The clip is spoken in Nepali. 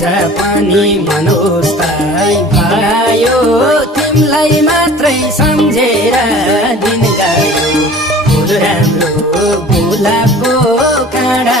आज पनि मनोस्ताई भयो तिमीलाई मात्रै सम्झेर दिन गयो फुल राम्रो गुलाबको काँडा